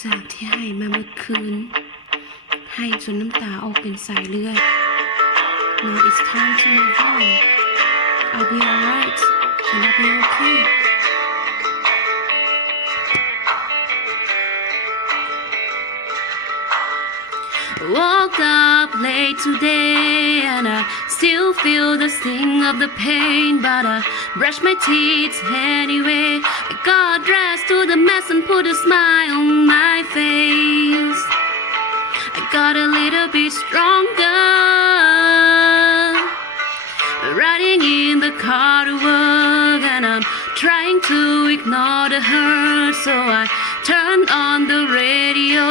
จากที่ให้มาเมื่อคืนให้จนน้ำตาออกเป็นสายเลือด Now it's time to move on. I'll be alright and I'll be okay. Woke up late today and I still feel the sting of the pain, but I brush my teeth anyway. I got dressed to the mess and put a smile on my face. I got a little bit stronger, riding in the car to work, and I'm trying to ignore the hurt, so I turned on the radio.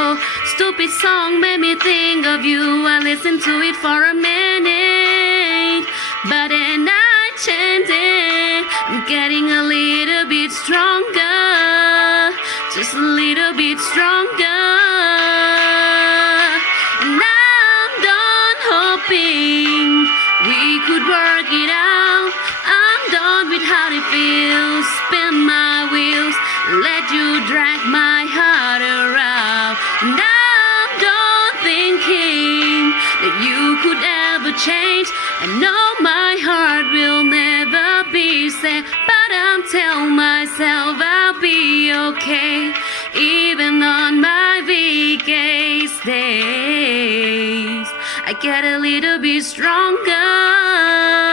Stupid song made me think of you. I listened to it for a minute, but then I changed it. I'm getting a little bit stronger, just a little bit stronger. And I'm done hoping we could work it out. I'm done with how it feels. Spin my wheels, let you drag my heart around. And I'm done thinking that you could ever change. I know my heart will never be sad, but I'm telling myself I'll be okay, even on my weakest days. I get a little bit stronger.